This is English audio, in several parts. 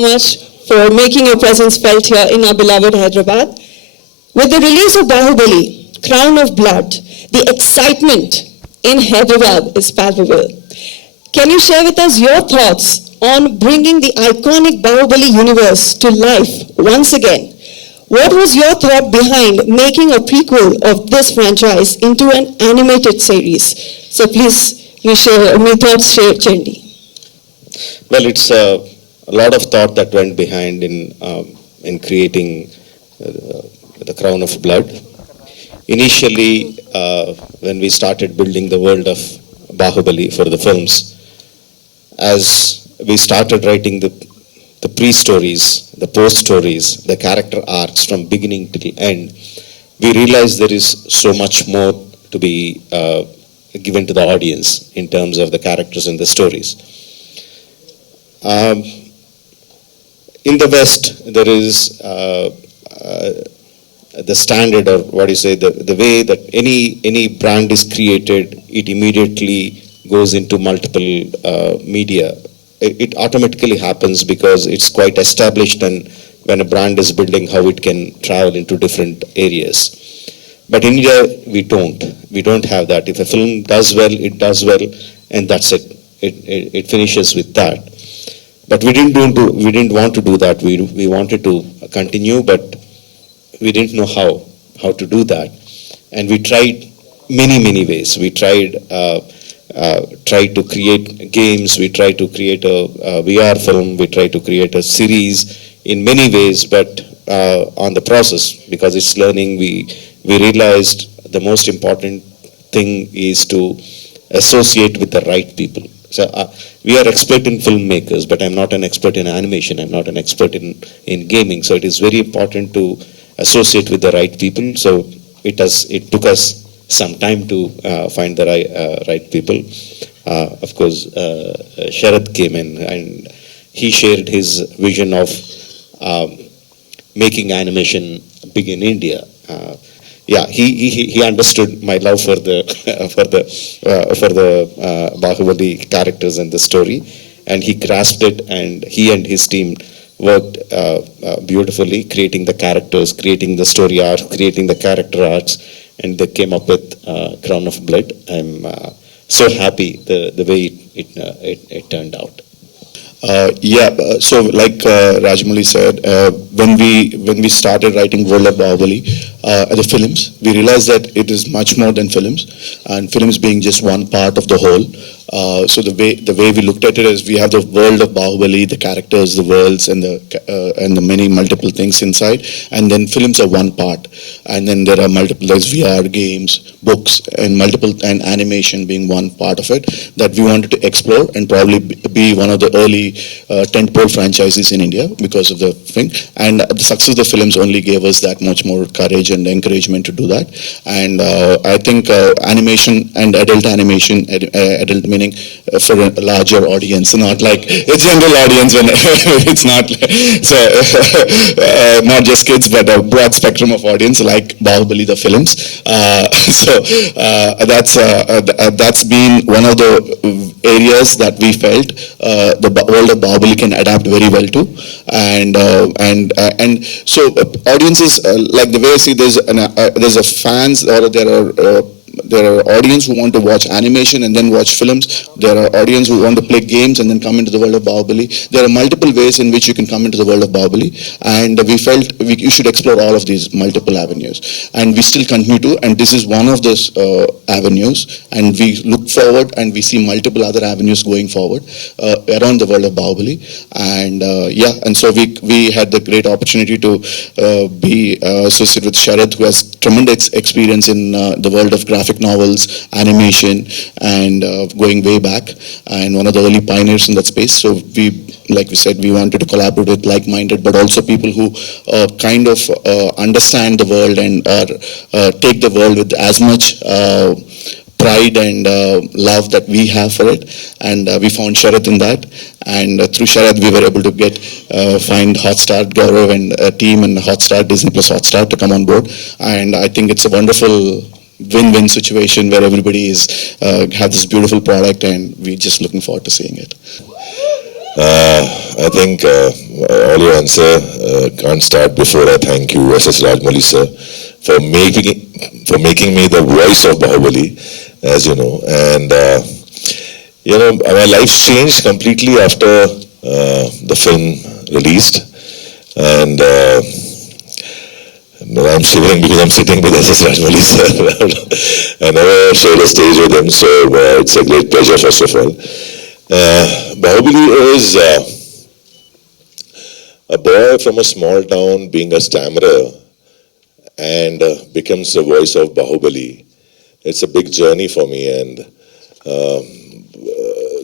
Much for making your presence felt here in our beloved Hyderabad. With the release of Bahubali, Crown of Blood, the excitement in Hyderabad is palpable. Can you share with us your thoughts on bringing the iconic Bahubali universe to life once again? What was your thought behind making a prequel of this franchise into an animated series? So please, you share your thoughts, share, Chendi. Well, it's a lot of thought that went behind in creating the Crown of Blood. Initially, when we started building the world of Bahubali for the films, as we started writing the pre-stories, the post-stories, the character arcs from beginning till end, we realized there is so much more to be given to the audience in terms of the characters and the stories. In the West, there is the standard, or what do you say, the way that any brand is created, it immediately goes into multiple media. It automatically happens because it's quite established, and when a brand is building, how it can travel into different areas. But in India, we don't have that. If a film does well, it does well, and that's it. It finishes with that. But we didn't want to do that. We wanted to continue, but we didn't know how to do that. And we tried many ways. We tried to create games. We tried to create a VR film. We tried to create a series in many ways. But on the process, because it's learning, we realized the most important thing is to associate with the right people. So we are expert in filmmakers, but I'm not an expert in animation. I'm not an expert in gaming. So it is very important to associate with the right people. So it took us some time to find the right people. Of course, Sharad came in and he shared his vision of making animation big in India. He understood my love for the Bahubali characters and the story, and he grasped it. And he and his team worked beautifully, creating the characters, creating the story arcs, creating the character arcs, and they came up with Crown of Blood. I'm so happy the way it turned out. So like Rajmouli said, when we started writing World of Bahubali, the films, we realized that it is much more than films, and films being just one part of the whole. So the way we looked at it is, we have the world of Bahubali, the characters, the worlds, and the many multiple things inside, and then films are one part, and then there are multiple, there's VR games, books, and animation being one part of it that we wanted to explore and probably be one of the early tentpole franchises in India because of the thing. And the success of the films only gave us that much more courage and encouragement to do that. And I think animation and adult animation, adult meaning for a larger audience, not like a general audience when it's not so not just kids, but a broad spectrum of audience like Bahubali the films. That's been one of the areas that we felt the world of Bahubali can adapt very well to, and so audiences, like the way I see, there's a fans, or there are audience who want to watch animation and then watch films. There are audience who want to play games and then come into the world of Bahubali. There are multiple ways in which you can come into the world of Bahubali, and we felt you should explore all of these multiple avenues, and we still continue to, and this is one of those avenues, and we look forward and we see multiple other avenues going forward around the world of Bahubali. And so we had the great opportunity to be associated with Sharad, who has tremendous experience in the world of graphic novels, animation, and going way back, and one of the early pioneers in that space. So like we said, we wanted to collaborate with like-minded, but also people who kind of understand the world and take the world with as much pride and love that we have for it. And we found Sharad in that, and through Sharad we were able to find Hotstar, Gaurav and a team in Hotstar, Disney Plus Hotstar, to come on board. And I think it's a wonderful win-win situation where everybody have this beautiful product, and we're just looking forward to seeing it. I think all your answer can't start before I thank you, S.S. Rajmouli sir, for making me the voice of Bahubali, as you know. And my life's changed completely after the film released, and I'm shivering because I'm sitting with S.S. Rajmouli sir. I never shared a stage with him, so it's a great pleasure, first of all. Bahubali is a boy from a small town being a stammerer and becomes the voice of Bahubali. It's a big journey for me, and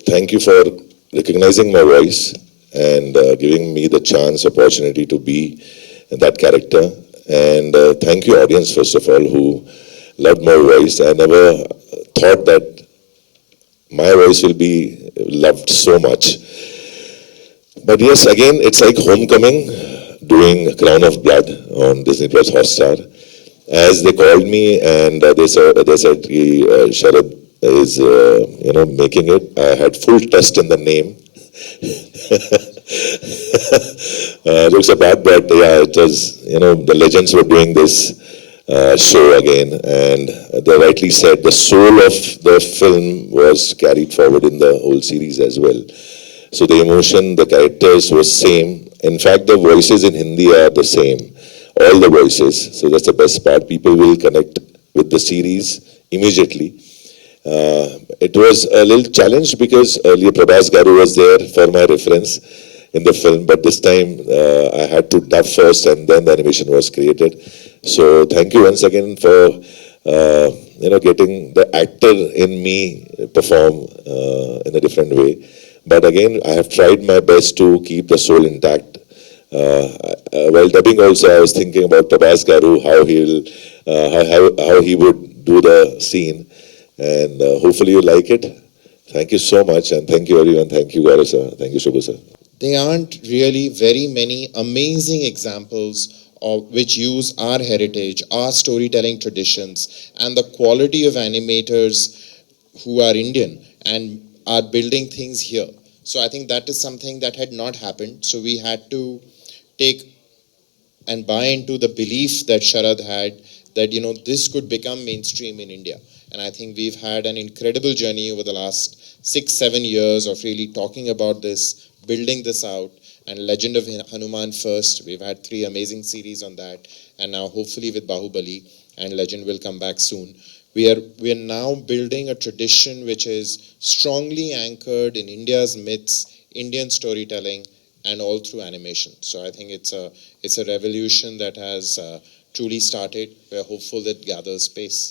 thank you for recognizing my voice and giving me the chance, opportunity to be that character. And thank you, audience, first of all, who loved my voice. I never thought that my voice will be loved so much. But yes, again, it's like homecoming, doing Crown of Blood on Disney Plus Hotstar. As they called me and they said Sharad is making it. I had full trust in the name. Looks a bad, but yeah, it was, the legends were doing this show again, and they rightly said the soul of the film was carried forward in the whole series as well. So the emotion, the characters were same. In fact, the voices in Hindi are the same, all the voices. So that's the best part. People will connect with the series immediately. It was a little challenge because earlier Prabhas Garu was there for my reference in the film, but this time I had to dub first and then the animation was created. So thank you once again for getting the actor in me perform in a different way. But again, I have tried my best to keep the soul intact. While dubbing also, I was thinking about Prabhas Garu, how he would do the scene. And hopefully you like it. Thank you so much, and thank you everyone. Thank you, Gaurav sir. Thank you, Shubhu sir. There aren't really very many amazing examples of which use our heritage, our storytelling traditions, and the quality of animators who are Indian and are building things here. So I think that is something that had not happened. So we had to take and buy into the belief that Sharad had that this could become mainstream in India. And I think we've had an incredible journey over the last 6-7 years of really talking about this, building this out. And Legend of Hanuman first, we've had 3 amazing series on that, and now hopefully with Bahubali, and Legend will come back soon. We are now building a tradition which is strongly anchored in India's myths, Indian storytelling, and all through animation. So I think it's a revolution that has truly started. We're hopeful that gathers pace.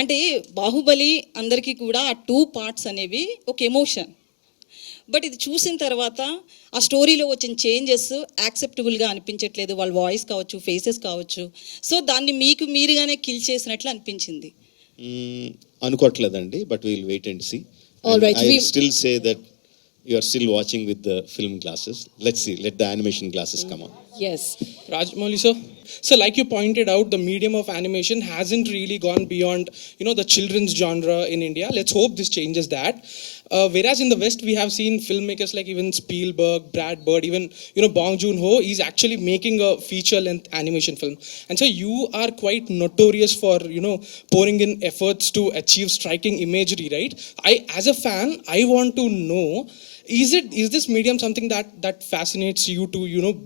అంటే బాహుబలి అందరికీ కూడా ఆ 2 parts అనేవి ఒక emotion. But ఇది చూసిన తర్వాత ఆ స్టోరీలో వచ్చిన చేంజెస్ యాక్సెప్టబుల్గా అనిపించట్లేదు. వాళ్ళ వాయిస్ కావచ్చు, ఫేసెస్ కావచ్చు. సో దాన్ని మీకు మీరుగానే కిల్ చేసినట్లు అనిపించింది. అనుకోవట్లేదండి, but will wait and see. I still say that you are still watching with the film glasses. Let's see, let the animation glasses come on. Yes. Rajmouli sir. So like you pointed out, the medium of animation hasn't really gone beyond, the children's genre in India. Let's hope this changes that. Whereas in the West, we have seen filmmakers like even Spielberg, Brad Bird, even, Bong Joon-ho is actually making a feature-length animation film. And so you are quite notorious for, pouring in efforts to achieve striking imagery, right? As a fan, I want to know, is this medium something that fascinates you to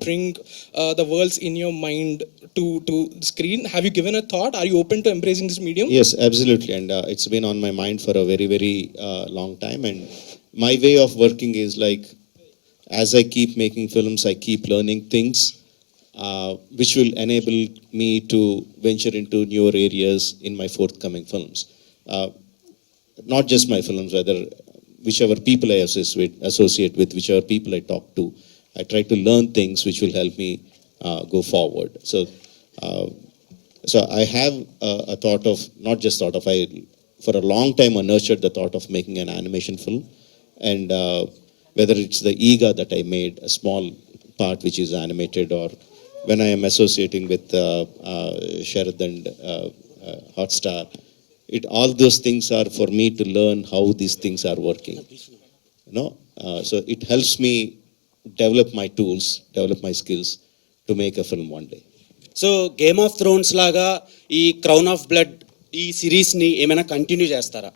bring the worlds in your mind to the screen? Have you given a thought? Are you open to embracing this medium? Yes, absolutely, and it's been on my mind for a very, very long time. And my way of working is like, as I keep making films, I keep learning things which will enable me to venture into newer areas in my forthcoming films. Not just my films, rather whichever people I associate with, whichever people I talk to, I try to learn things which will help me go forward. So I have a thought of, not just thought of, for a long time I nurtured the thought of making an animation film. And whether it's the Ega that I made, a small part which is animated, or when I am associating with Sharad and Hotstar, all those things are for me to learn how these things are working. So it helps me develop my tools, develop my skills to make a film one day. So game of Thrones లాగా ఈ crown of blood ఈ సిరీస్ని ఏమైనా continue చేస్తారా?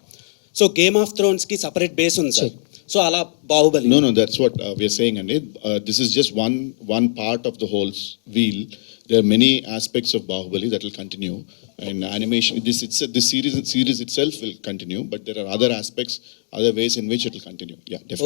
So game of థ్రోన్స్కి separate base ఉంది sir. So అలా Baahubali. No, that's what we are saying, and this is just one part of the whole wheel. There are many aspects of Bahubali that will continue, and animation. This series itself will continue, but there are other aspects, other ways in which it will continue. Yeah, definitely.